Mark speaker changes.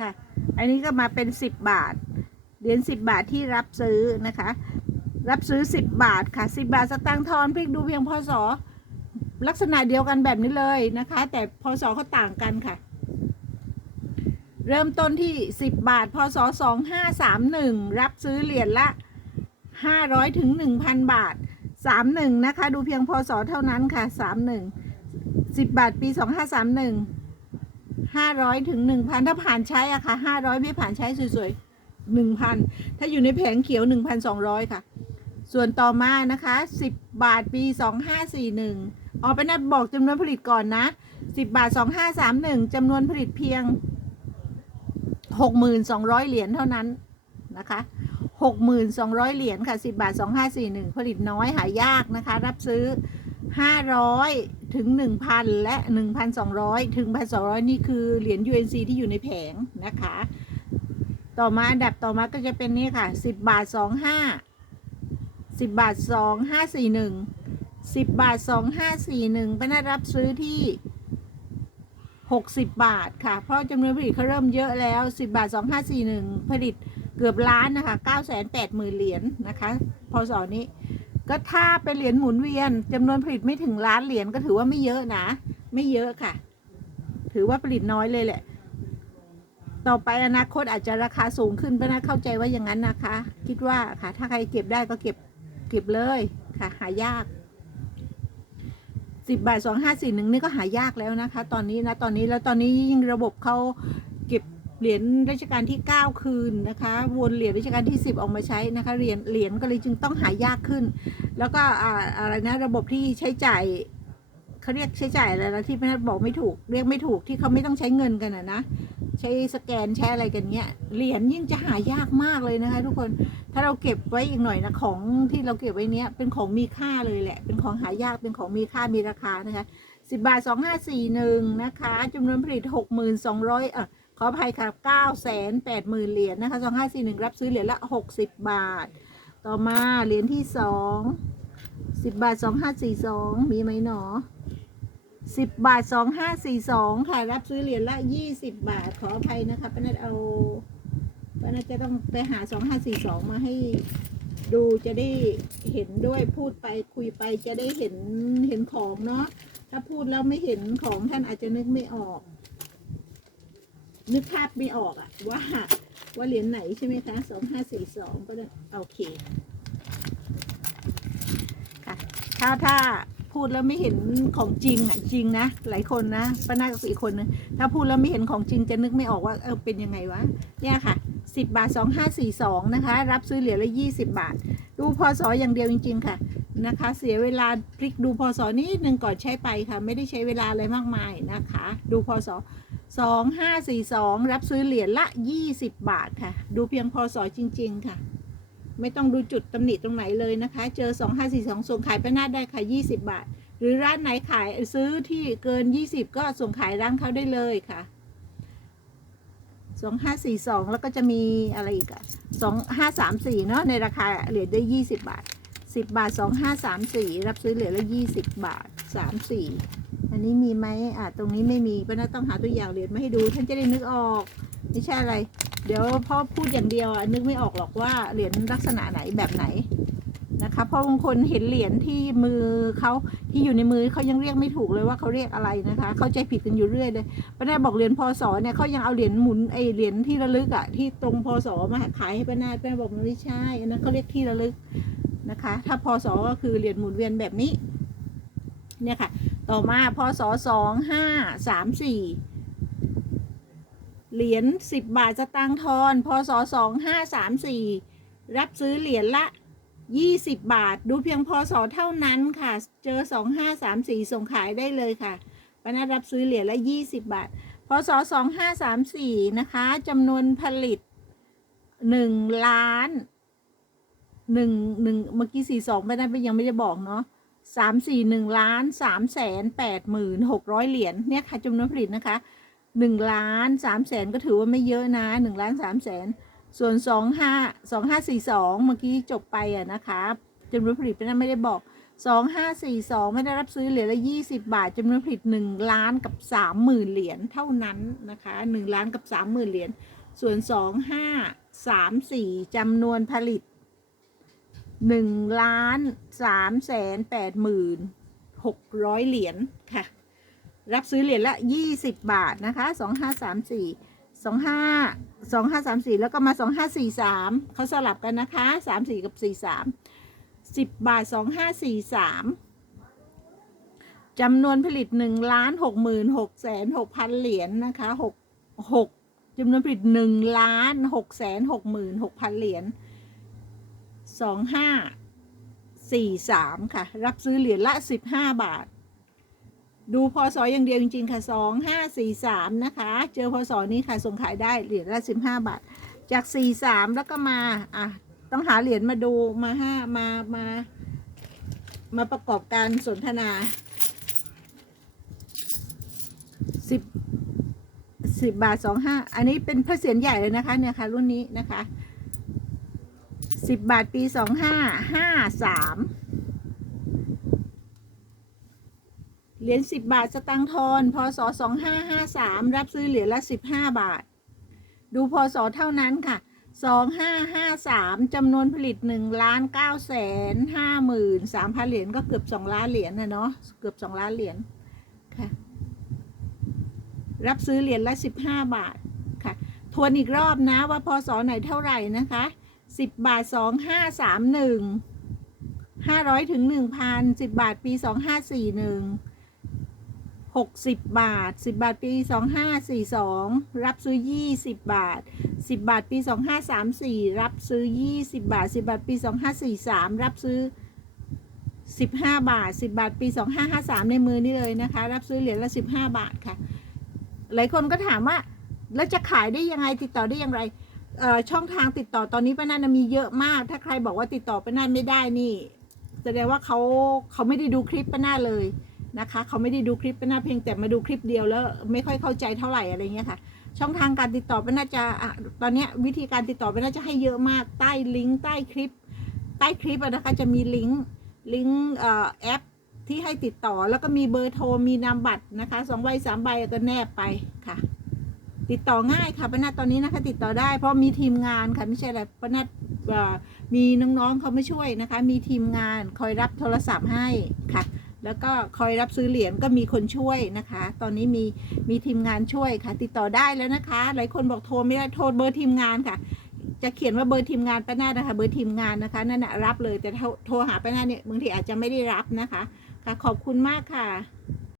Speaker 1: ค่ะ อันนี้ก็มาเป็นสิบบาท เหรียญสิบบาทที่รับซื้อนะคะ รับซื้อสิบบาทค่ะสิบาทสตางค์ทอนพลิกดูเพียงพศลักษณะเดียวกันแบบนี้เลยนะคะ แต่พศเขาต่างกันค่ะ เริ่มต้นที่สิบบาท พศสองห้าสามหนึ่งรับซื้อเหรียญละห้าร้อยถึงหนึ่งพันบาทสามหนึ่งนะคะ ดูเพียงพศเท่านั้นค่ะสามหนึ่งสิบบาทปีสอง ห้าร้อยถึงหนึ่งพันถ้าผ่านใช้อะค่ะห้าร้อยไม่ผ่านใช้สวยๆหนึ่งพันถ้าอยู่ในแผงเขียวหนึ่งพันสองร้อยค่ะ ส่วนต่อมานะคะสิบบาทปีสองห้าสี่หนึ่งอ๋อไปนัดบอกจำนวนผลิตก่อนนะสิบบาทสองห้าสามหนึ่งจำนวนผลิตเพียงหกหมื่นสองร้อยเหรียญเท่านั้นนะคะหกหมื่นสองร้อยเหรียญค่ะสิบบาทสองห้าสี่หนึ่งผลิตน้อยหายากนะคะ รับซื้อ ห้าร้อยถึงหนึ่งพันและหนึ่งพันสองร้อยถึงพันสองร้อยนี่คือเหรียญ UNC ที่อยู่ในแผงนะคะ ต่อมาอันดับต่อมาก็จะเป็นนี่ค่ะสิบบาทสองห้าสิบบาทสองห้าสี่หนึ่งสิบบาทสองห้าสี่หนึ่งเป็นรับซื้อที่หกสิบบาทค่ะ เพราะจำนวนผลิตเขาเริ่มเยอะแล้วสิบบาทสองห้าสี่หนึ่งผลิตเกือบล้านนะคะเก้าแสนแปดหมื่นเหรียญนะคะ พศนี้ ก็ถ้าเป็นเหรียญหมุนเวียนจำนวนผลิตไม่ถึงล้านเหรียญก็ถือว่าไม่เยอะนะ ไม่เยอะค่ะ ถือว่าผลิตน้อยเลยแหละ ต่อไปอนาคตอาจจะราคาสูงขึ้นไปนะเข้าใจว่าอย่างนั้นนะคะ คิดว่าค่ะ ถ้าใครเก็บได้ก็เก็บเก็บเลยค่ะ หายากสิบบาทสองห้าสี่หนึ่งนี่ก็หายากแล้วนะคะ ตอนนี้นะตอนนี้แล้วตอนนี้ยิ่งระบบเขา เหรียญรัชกาลที่เก้าคืนนะคะ วนเหรียญรัชกาลที่สิบออกมาใช้นะคะเหรียญเหรียญก็เลยจึงต้องหายากขึ้น แล้วก็อ่าอะไรนะระบบที่ใช้จ่ายเขาเรียกใช้จ่ายอะไรนะที่แม่นัทบอกไม่ถูก เรียกไม่ถูกที่เขาไม่ต้องใช้เงินกันอะนะใช้สแกนใช้อะไรกันเนี้ยเหรียญยิ่งจะหายากมากเลยนะคะ ทุกคนถ้าเราเก็บไว้อีกหน่อยนะของที่เราเก็บไว้เนี้ยเป็นของมีค่าเลยแหละ เป็นของหายากเป็นของมีค่ามีราคานะคะสิบาทสองห้าสี่หนึ่งนะคะจำนวนผลิตหกหมื่นสองร้อยเออ ขออภัยค่ะเก้าแสนแปดหมื่นเหรียญนะคะสองห้าสี่หนึ่งรับซื้อเหรียญละหกสิบาท ต่อมาเหรียญที่สองสิบาทสองห้าสี่สองมีไหมหนอสิบบาทสองห้าสี่สองค่ะ รับซื้อเหรียญละยี่สิบาท ขออภัยนะคะป้านัดเอาป้านัดจะต้องไปหาสองห้าสี่สองมาให้ดูจะได้เห็นด้วยพูดไปคุยไปจะได้เห็นเห็นของเนาะถ้าพูดแล้วไม่เห็นของท่านอาจจะนึกไม่ออก นึกภาพไม่ออกอะว่าว่าเหรียญไหนใช่ไหมคะสองห้าสี่สองก็ได้โอเคค่ะถ้าถ้าพูดแล้วไม่เห็นของจริงอะจริงนะหลายคนนะป้านากับอีกคนนึงถ้าพูดแล้วไม่เห็นของจริงจะนึกไม่ออกว่าเออเป็นยังไงวะเนี่ยค่ะสิบบาทสองห้าสี่สองนะคะ รับซื้อเหรียญละยี่สิบบาท ดูพศอย่างเดียวจริง ๆ ค่ะ นะคะ เสียเวลาพลิกดูพศนิดนึงก่อนใช้ไปค่ะ ไม่ได้ใช้เวลาอะไรมากมายนะคะ ดูพศสองห้าสี่สองรับซื้อเหรียญละยี่สิบบาทค่ะ ดูเพียงพศจริง ๆ ค่ะ ไม่ต้องดูจุดตำหนิตรงไหนเลยนะคะ เจอ 2542 ส่งขายไปหน้าได้ค่ะ 20 บาท หรือร้านไหนขายซื้อที่เกิน 20 ก็ส่งขายร้านเขาได้เลยค่ะ2542แล้วก็จะมีอะไรอีกอะ2534เนาะในราคาเหรียญได้20บาท 10บาท2534รับซื้อเหรียญละ20บาท34อันนี้มีไหมอะตรงนี้ไม่มีเพราน่าต้องหาตัวอย่างเหรียญมาให้ดูท่านจะได้นึกออก ไม่ใช่อะไร เดี๋ยวพ่อพูดอย่างเดียวอะนึกไม่ออกหรอกว่าเหรียญลักษณะไหนแบบไหนนะคะเพราะบางคนเห็นเหรียญที่มือเขาที่อยู่ในมือเขายังเรียกไม่ถูกเลยว่าเขาเรียกอะไรนะคะ เข้าใจผิดกันอยู่เรื่อยเลยป้าน่บอกเหรียญพศเนี่ยเขายังเอาเหรียญหมุนไอเหรียญที่ระลึกอะที่ตรงพศมาขายให้ป้าน่ป้าน่บอกมันไม่ใช่อันนั้นเขาเรียกที่ระลึก นะคะ ถ้าพศก็คือเหรียญหมุนเวียนแบบนี้ เนี่ยค่ะ ต่อมาพศสองห้าสามสี่เหรียญสิบบาทสตางค์ทอนพศสองห้าสามสี่รับซื้อเหรียญละยี่สิบบาท ดูเพียงพศเท่านั้นค่ะ เจอสองห้าสามสี่ส่งขายได้เลยค่ะปนัดรับซื้อเหรียญละยี่สิบบาทพศสองห้าสามสี่นะคะจำนวนผลิตหนึ่งล้าน หนึ่งหนึ่งเมื่อกี้สี่สองไม่ได้ยังไม่ได้บอกเนาะสามสี่หนึ่งล้านสามแสนแปดหมื่นหกร้อยเหรียญเนี่ยค่ะจำนวนผลิตนะคะหนึ่งล้านสามแสนก็ถือว่าไม่เยอะนะหนึ่งล้านสามแสนส่วนสองห้าสองห้าสี่สองเมื่อกี้จบไปอะนะคะจำนวนผลิตเป็นนั้นไม่ได้บอกสองห้าสี่สองไม่ได้รับซื้อเหรียญละยี่สิบบาทจำนวนผลิตหนึ่งล้านกับสามหมื่นเหรียญเท่านั้นนะคะหนึ่งล้านกับสามหมื่นเหรียญส่วนสองห้าสามสี่จำนวนผลิต หนึ่งล้านสามแสนแปดหมื่นหกร้อยเหรียญค่ะ รับซื้อเหรียญละยี่สิบบาทนะคะสองห้าสามสี่สองห้าสองห้าสามสี่แล้วก็มาสองห้าสี่สามเขาสลับกันนะคะสามสี่กับสี่สามสิบบาทสองห้าสี่สามจำนวนผลิตหนึ่งล้านหกหมื่นหกแสนหกพันเหรียญนะคะหกหกจำนวนผลิตหนึ่งล้านหกแสนหกหมื่นหกพันเหรียญ สองห้าสี่สามค่ะ รับซื้อเหรียญละสิบห้าบาท ดูพศอย่างเดียวจริง ๆ ค่ะสองห้าสี่สามนะคะ เจอพศนี้ค่ะ ส่งขายได้เหรียญละสิบห้าบาท จากสี่สามแล้วก็มา อะ ต้องหาเหรียญมาดูมาห้ามามามาประกอบการสนทนาสิบสิบบาทสองห้าอันนี้เป็นพระเศียรใหญ่เลยนะคะเนี่ยค่ะรุ่นนี้นะคะ สิบบาทปีสองห้าห้าสามเหรียญสิบบาทสตังค์ทอนพศสองห้าห้าสามรับซื้อเหรียญละสิบห้าบาท ดูพศเท่านั้นค่ะสองห้าห้าสามจำนวนผลิตหนึ่งล้านเก้าแสนห้าหมื่นสามพันเหรียญก็เกือบสองล้านเหรียญนะเนาะเกือบสองล้านเหรียญค่ะ รับซื้อเหรียญละสิบห้าบาทค่ะ ทวนอีกรอบนะว่าพศไหนเท่าไหร่นะคะ สิบบาทสองห้าสามหนึ่งห้าร้อยถึงหนึ่งพันสิบบาทปีสองห้าสี่หนึ่งหกสิบบาทสิบบาทปีสองห้าสี่สองรับซื้อยี่สิบบาทสิบบาทปีสองห้าสามสี่รับซื้อยี่สิบบาทสิบบาทปีสองห้าสี่สามรับซื้อสิบห้าบาทสิบบาทปีสองห้าห้าสามในมือนี่เลยนะคะ รับซื้อเหรียญละสิบห้าบาทค่ะ หลายคนก็ถามว่าแล้วจะขายได้ยังไงติดต่อได้อย่างไร ช่องทางติดต่อตอนนี้ป้านันมีเยอะมาก ถ้าใครบอกว่าติดต่อป้านันไม่ได้นี่ แสดงว่าเขาเขาไม่ได้ดูคลิปป้านาเลยนะคะเขาไม่ได้ดูคลิปเป็นหน้าเพียงแต่มาดูคลิปเดียวแล้วไม่ค่อยเข้าใจเท่าไหร่อะไรเงี้ยค่ะ ช่องทางการติดต่อป็นน่าจะตอนนี้วิธีการติดต่อป็นน่าจะให้เยอะมากใต้ลิงก์ใต้คลิป ใต้คลิปนะคะจะมีลิงก์ลิงก์แอปที่ให้ติดต่อแล้วก็มีเบอร์โทรมีนามบัตรนะคะสองใบสามใบก็แนบไปค่ะ ติดต่อง่ายค่ะป้านัทตอนนี้นะคะติดต่อได้เพราะมีทีมงานค่ะไม่ใช่อะไรป้านัทมีน้องๆเขาไม่ช่วยนะคะ มีทีมงานคอยรับโทรศัพท์ให้ค่ะ แล้วก็คอยรับซื้อเหรียญก็มีคนช่วยนะคะ ตอนนี้มีมีทีมงานช่วยค่ะ ติดต่อได้แล้วนะคะ หลายคนบอกโทรไม่ได้โทรเบอร์ทีมงานค่ะ จะเขียนว่าเบอร์ทีมงานป้านานะคะ เบอร์ทีมงานนะคะนั่นนะรับเลยแต่โทรโทรหาป้านาเนี่ยบางทีอาจจะไม่ได้รับนะคะ ค่ะขอบคุณมากค่ะ